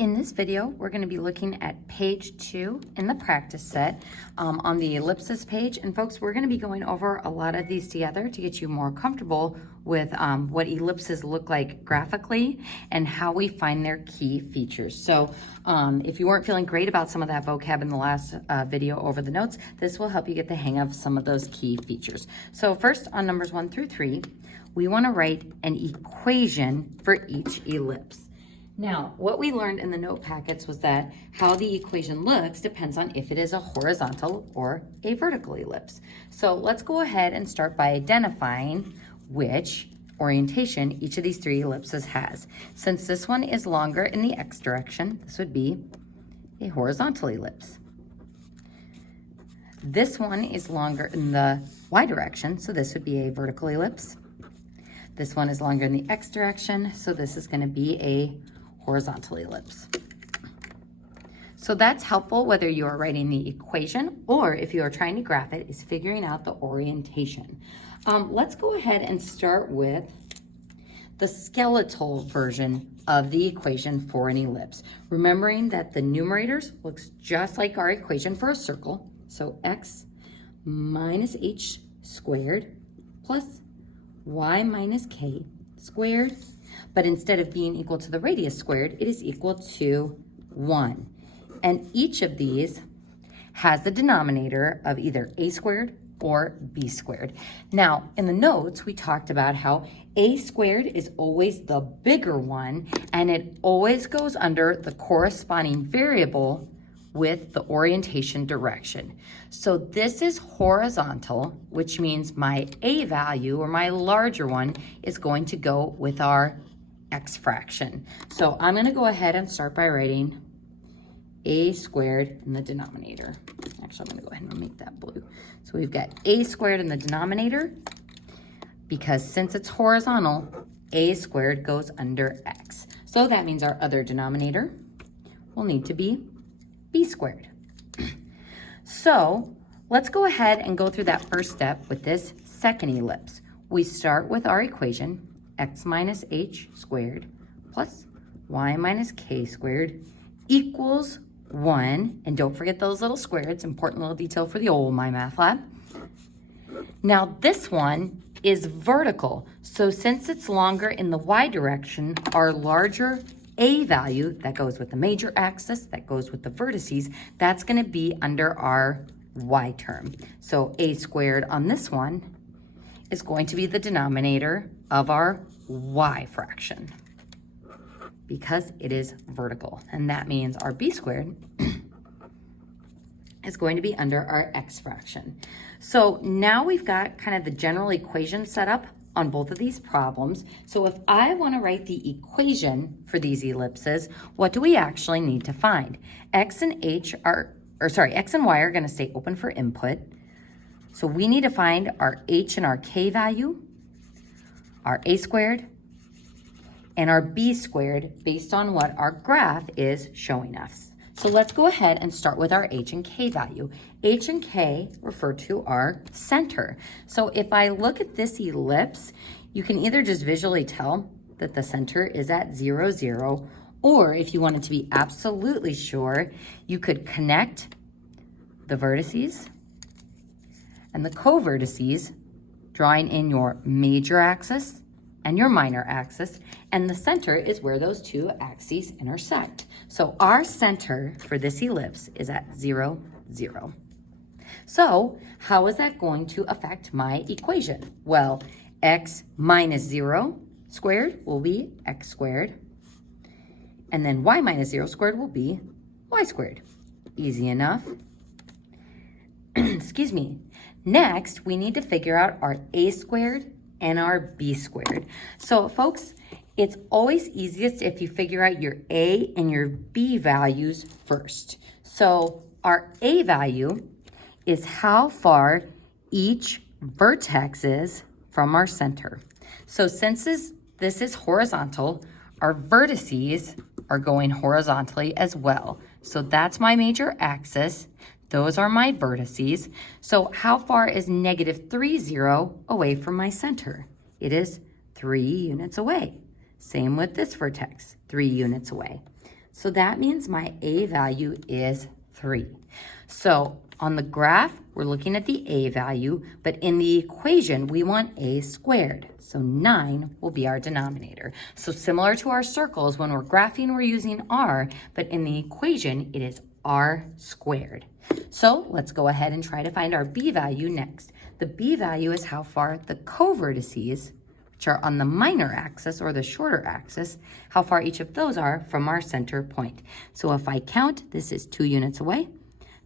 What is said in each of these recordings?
In this video, we're going to be looking at page 2 in the practice set on the ellipses page. And folks, we're going to be going over a lot of these together to get you more comfortable with what ellipses look like graphically and how we find their key features. So if you weren't feeling great about some of that vocab in the last video over the notes, this will help you get the hang of some of those key features. So first, on numbers 1 through 3, we want to write an equation for each ellipse. Now, what we learned in the note packets was that how the equation looks depends on if it is a horizontal or a vertical ellipse. So let's go ahead and start by identifying which orientation each of these three ellipses has. Since this one is longer in the x direction, this would be a horizontal ellipse. This one is longer in the y direction, so this would be a vertical ellipse. This one is longer in the x direction, so this is going to be a horizontal ellipse. So that's helpful whether you are writing the equation or if you are trying to graph it, is figuring out the orientation. Let's go ahead and start with the skeletal version of the equation for an ellipse. Remembering that the numerators looks just like our equation for a circle. So x minus h squared plus y minus k squared. But instead of being equal to the radius squared, it is equal to 1. And each of these has the denominator of either a squared or b squared. Now, in the notes, we talked about how a squared is always the bigger one, and it always goes under the corresponding variable with the orientation direction. So this is horizontal, which means my a value, or my larger one, is going to go with our x fraction. So I'm going to go ahead and start by writing a squared in the denominator. Actually, I'm going to go ahead and make that blue. So we've got a squared in the denominator, because since it's horizontal, a squared goes under x. So that means our other denominator will need to be b squared. So let's go ahead and go through that first step with this second ellipse. We start with our equation, x minus h squared plus y minus k squared equals 1. And don't forget those little squares, important little detail for the old My Math Lab. Now this one is vertical. So since it's longer in the y direction, our larger a value that goes with the major axis, that goes with the vertices, that's going to be under our y term. So a squared on this one is going to be the denominator of our y fraction because it is vertical. And that means our b squared is going to be under our x fraction. So now we've got kind of the general equation set up on both of these problems. So if I want to write the equation for these ellipses, what do we actually need to find? X and y are going to stay open for input. So we need to find our h and our k value, our a squared, and our b squared based on what our graph is showing us. So let's go ahead and start with our h and k value. H and k refer to our center. So if I look at this ellipse, you can either just visually tell that the center is at 0, 0, or if you wanted to be absolutely sure, you could connect the vertices and the co-vertices, drawing in your major axis and your minor axis, and the center is where those two axes intersect. So our center for this ellipse is at 0, 0. So how is that going to affect my equation? Well, x minus 0 squared will be x squared, and then y minus 0 squared will be y squared. Easy enough. Excuse me. Next, we need to figure out our a squared and our b squared. So folks, it's always easiest if you figure out your a and your b values first. So our a value is how far each vertex is from our center. So since this is horizontal, our vertices are going horizontally as well. So that's my major axis. Those are my vertices. So how far is negative 3, 0 away from my center? It is 3 units away. Same with this vertex, 3 units away. So that means my A value is 3. So on the graph, we're looking at the A value, but in the equation, we want A squared. So 9 will be our denominator. So similar to our circles, when we're graphing, we're using R, but in the equation, it is R squared. So let's go ahead and try to find our B value next. The B value is how far the co-vertices, which are on the minor axis or the shorter axis, how far each of those are from our center point. So if I count, this is 2 units away.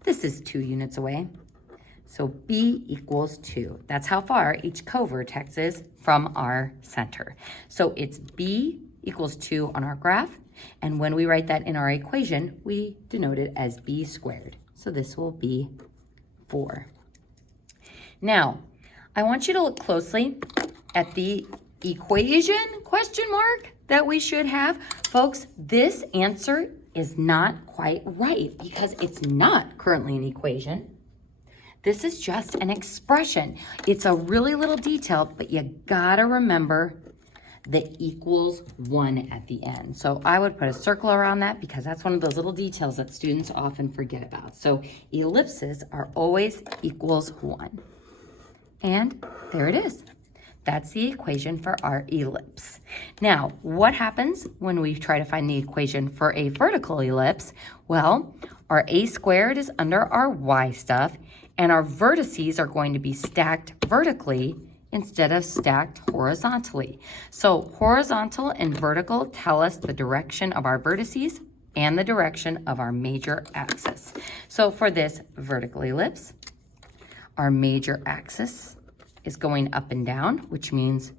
This is 2 units away. So B equals 2. That's how far each co-vertex is from our center. So it's B equals 2 on our graph. And when we write that in our equation, we denote it as B squared. So this will be 4. Now, I want you to look closely at the equation question mark that we should have. Folks, this answer is not quite right because it's not currently an equation. This is just an expression. It's a really little detail, but you gotta remember the equals 1 at the end. So I would put a circle around that because that's one of those little details that students often forget about. So ellipses are always equals 1. And there it is. That's the equation for our ellipse. Now, what happens when we try to find the equation for a vertical ellipse? Well, our A squared is under our Y stuff, and our vertices are going to be stacked vertically instead of stacked horizontally. So horizontal and vertical tell us the direction of our vertices and the direction of our major axis. So for this vertical ellipse, our major axis is going up and down, which means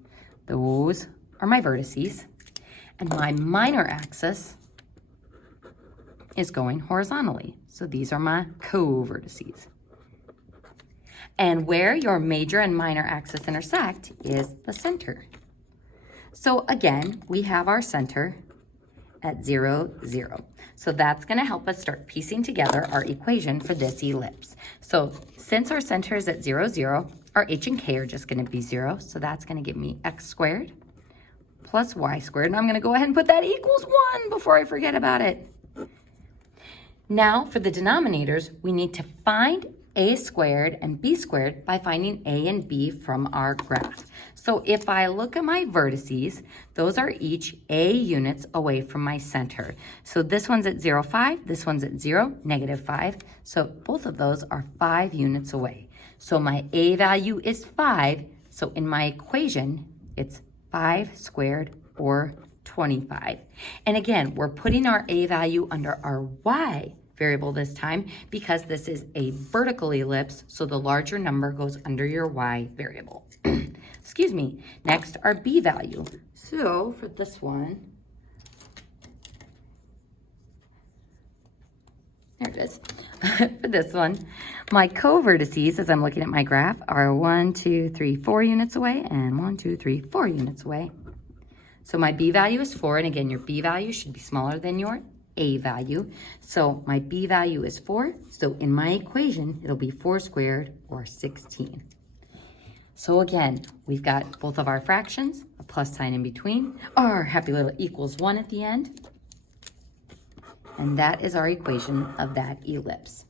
those are my vertices. And my minor axis is going horizontally. So these are my co-vertices. And where your major and minor axis intersect is the center. So again, we have our center at 0, 0. So that's going to help us start piecing together our equation for this ellipse. So since our center is at 0, 0, our h and k are just going to be 0. So that's going to give me x squared plus y squared. And I'm going to go ahead and put that equals 1 before I forget about it. Now for the denominators, we need to find a squared and b squared by finding a and b from our graph. So if I look at my vertices, those are each a units away from my center. So this one's at 0, 5, this one's at 0, negative 5. So both of those are 5 units away. So my a value is 5. So in my equation, it's 5 squared or 25. And again, we're putting our a value under our y variable this time because this is a vertical ellipse, so the larger number goes under your y variable. Excuse me. Next, our b value. So for this one, there it is. For this one, my co-vertices, as I'm looking at my graph, are 1, 2, 3, 4 units away, and 1, 2, 3, 4 units away. So my b value is 4, and again, your b value should be smaller than your a value. So my b value is 4. So in my equation, it'll be 4 squared or 16. So again, we've got both of our fractions, a plus sign in between, our happy little equals 1 at the end. And that is our equation of that ellipse.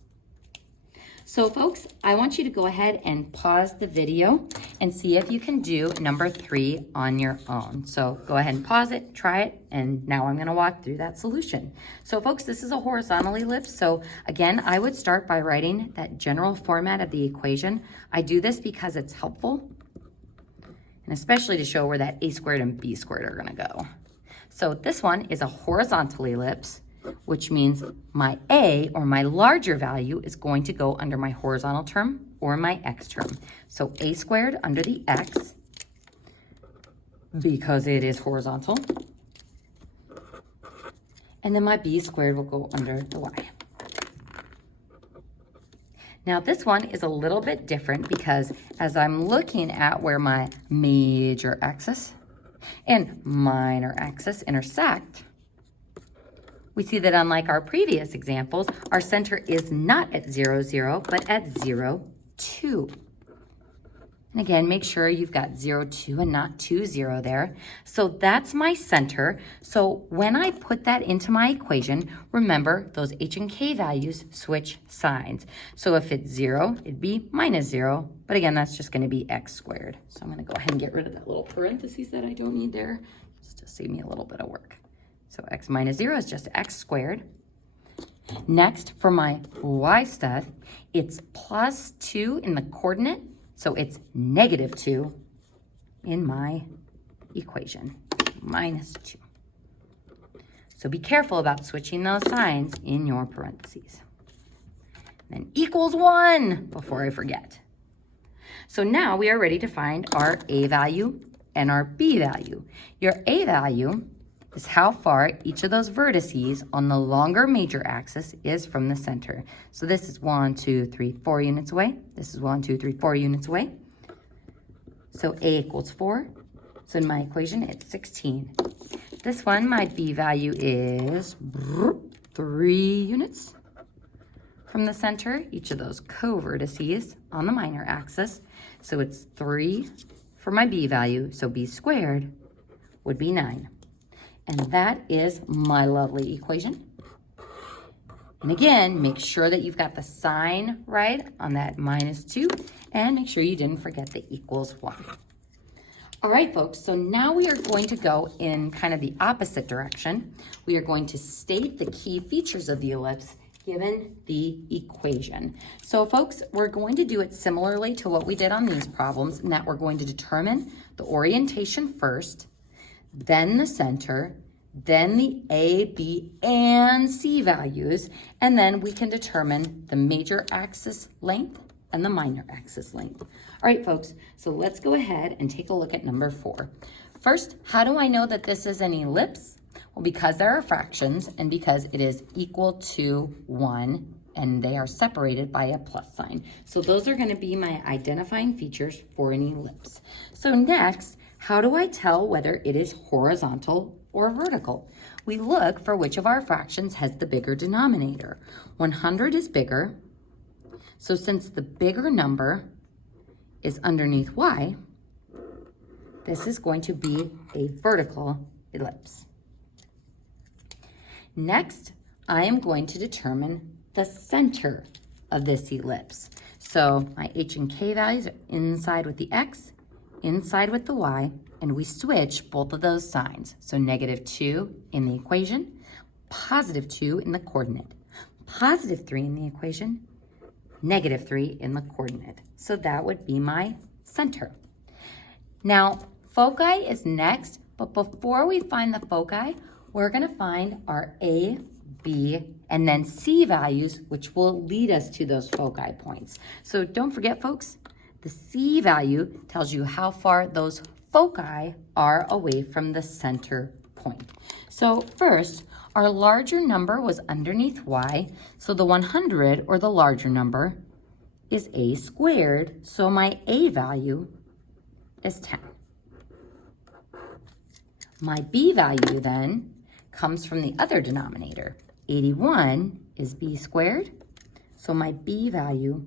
So folks, I want you to go ahead and pause the video and see if you can do number 3 on your own. So go ahead and pause it, try it, and now I'm going to walk through that solution. So folks, this is a horizontal ellipse. So again, I would start by writing that general format of the equation. I do this because it's helpful, and especially to show where that a squared and b squared are going to go. So this one is a horizontal ellipse, which means my a, or my larger value, is going to go under my horizontal term or my x term. So a squared under the x, because it is horizontal. And then my b squared will go under the y. Now this one is a little bit different because as I'm looking at where my major axis and minor axis intersect, we see that unlike our previous examples, our center is not at 0, 0, but at 0, 2. And again, make sure you've got 0, 2 and not 2, 0 there. So that's my center. So when I put that into my equation, remember those h and k values switch signs. So if it's 0, it'd be minus 0. But again, that's just going to be x squared. So I'm going to go ahead and get rid of that little parentheses that I don't need there, just to save me a little bit of work. So x minus 0 is just x squared. Next, for my y stuff, it's plus 2 in the coordinate. So it's negative 2 in my equation, minus 2. So be careful about switching those signs in your parentheses. Then equals 1 before I forget. So now we are ready to find our a value and our b value. Your a value is how far each of those vertices on the longer major axis is from the center. So this is 1, 2, 3, 4 units away. This is 1, 2, 3, 4 units away. So a equals 4. So in my equation, it's 16. This one, my b value is 3 units from the center, each of those co-vertices on the minor axis. So it's 3 for my b value. So b squared would be 9. And that is my lovely equation. And again, make sure that you've got the sign right on that minus 2, and make sure you didn't forget the equals 1. All right, folks, so now we are going to go in kind of the opposite direction. We are going to state the key features of the ellipse given the equation. So folks, we're going to do it similarly to what we did on these problems, in that we're going to determine the orientation first, then the center, then the A, B, and C values, and then we can determine the major axis length and the minor axis length. All right, folks, so let's go ahead and take a look at number 4. First, how do I know that this is an ellipse? Well, because there are fractions and because it is equal to 1, and they are separated by a plus sign. So those are going to be my identifying features for an ellipse. So next, how do I tell whether it is horizontal or vertical? We look for which of our fractions has the bigger denominator. 100 is bigger, so since the bigger number is underneath y, this is going to be a vertical ellipse. Next, I am going to determine the center of this ellipse. So my h and k values are inside with the x, inside with the y, and we switch both of those signs. So negative 2 in the equation, positive 2 in the coordinate, positive 3 in the equation, negative 3 in the coordinate. So that would be my center. Now, foci is next, but before we find the foci, we're going to find our A, B, and then C values, which will lead us to those foci points. So don't forget, folks, the C value tells you how far those foci are away from the center point. So first, our larger number was underneath y, so the 100, or the larger number, is a squared, so my A value is 10. My B value then comes from the other denominator. 81 is b squared, so my b value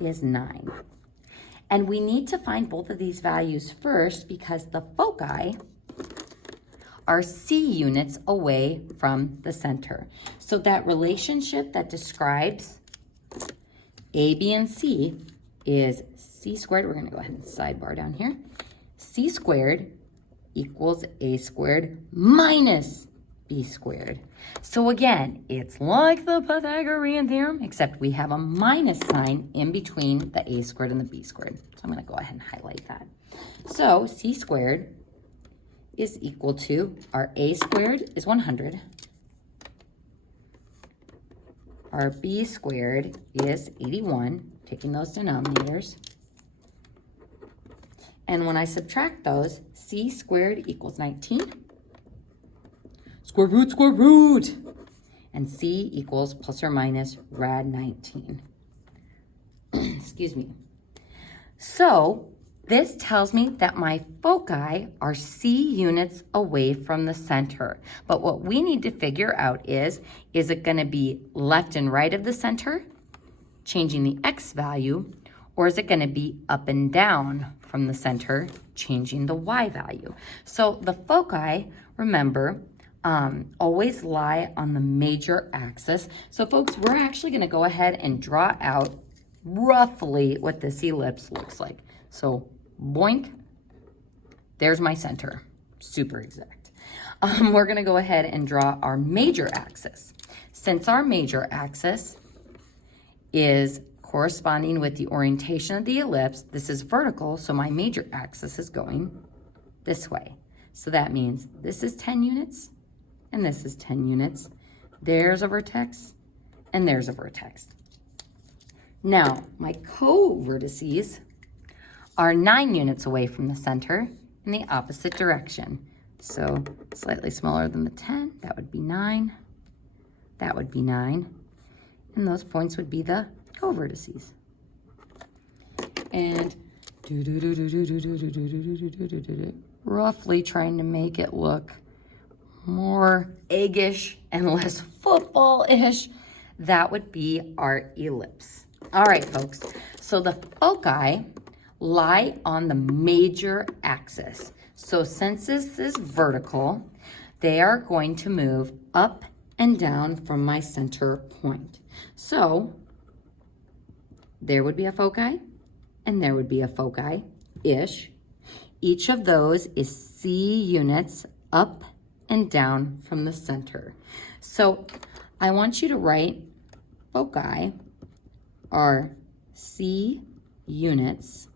is 9. And we need to find both of these values first because the foci are c units away from the center. So that relationship that describes a, b, and c is c squared. We're going to go ahead and sidebar down here. C squared equals a squared minus b squared. So again, it's like the Pythagorean theorem, except we have a minus sign in between the a squared and the b squared. So I'm going to go ahead and highlight that. So c squared is equal to, our a squared is 100. Our b squared is 81, taking those denominators. And when I subtract those, c squared equals 19. Square root. And c equals plus or minus rad 19. Excuse me. So this tells me that my foci are c units away from the center. But what we need to figure out is it going to be left and right of the center, changing the x value, Or is it going to be up and down from the center, changing the y value? So the foci, remember, always lie on the major axis. So folks, we're actually going to go ahead and draw out roughly what this ellipse looks like. So boink, there's my center, super exact. We're going to go ahead and draw our major axis. Since our major axis is corresponding with the orientation of the ellipse, this is vertical, so my major axis is going this way. So that means this is 10 units, and this is 10 units. There's a vertex, and there's a vertex. Now, my co-vertices are 9 units away from the center in the opposite direction. So slightly smaller than the 10, that would be 9, that would be 9, and those points would be the co-vertices. And roughly trying to make it look more eggish and less football-ish, that would be our ellipse. All right, folks, so the foci lie on the major axis. So since this is vertical, they are going to move up and down from my center point. So there would be a foci, and there would be a foci-ish. Each of those is C units up and down from the center. So I want you to write foci are C units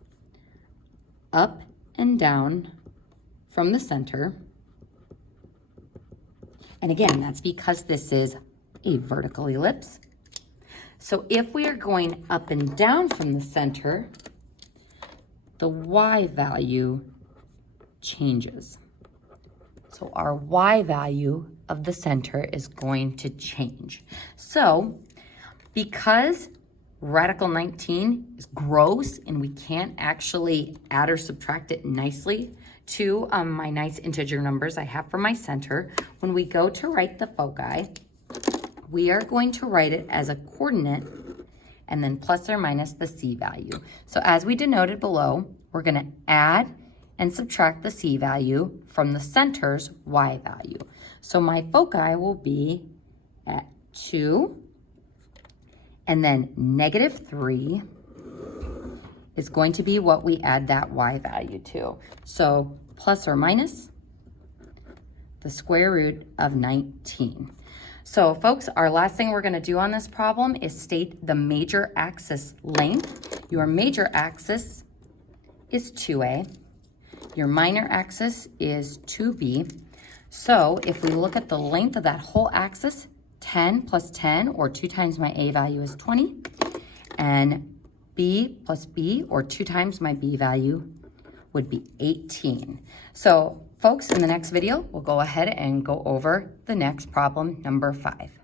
up and down from the center. And again, that's because this is a vertical ellipse. So if we are going up and down from the center, the y value changes. So our y value of the center is going to change. So because radical 19 is gross and we can't actually add or subtract it nicely to my nice integer numbers I have for my center, when we go to write the foci, we are going to write it as a coordinate and then plus or minus the c value. So as we denoted below, we're going to add and subtract the c value from the center's y value. So my foci will be at 2, and then -3 is going to be what we add that y value to. So plus or minus the square root of 19. So folks, our last thing we're going to do on this problem is state the major axis length. Your major axis is 2a. Your minor axis is 2b. So if we look at the length of that whole axis, 10 plus 10, or 2 times my a value, is 20. And b plus b, or 2 times my b value, would be 18. So folks, in the next video, we'll go ahead and go over the next problem, number 5.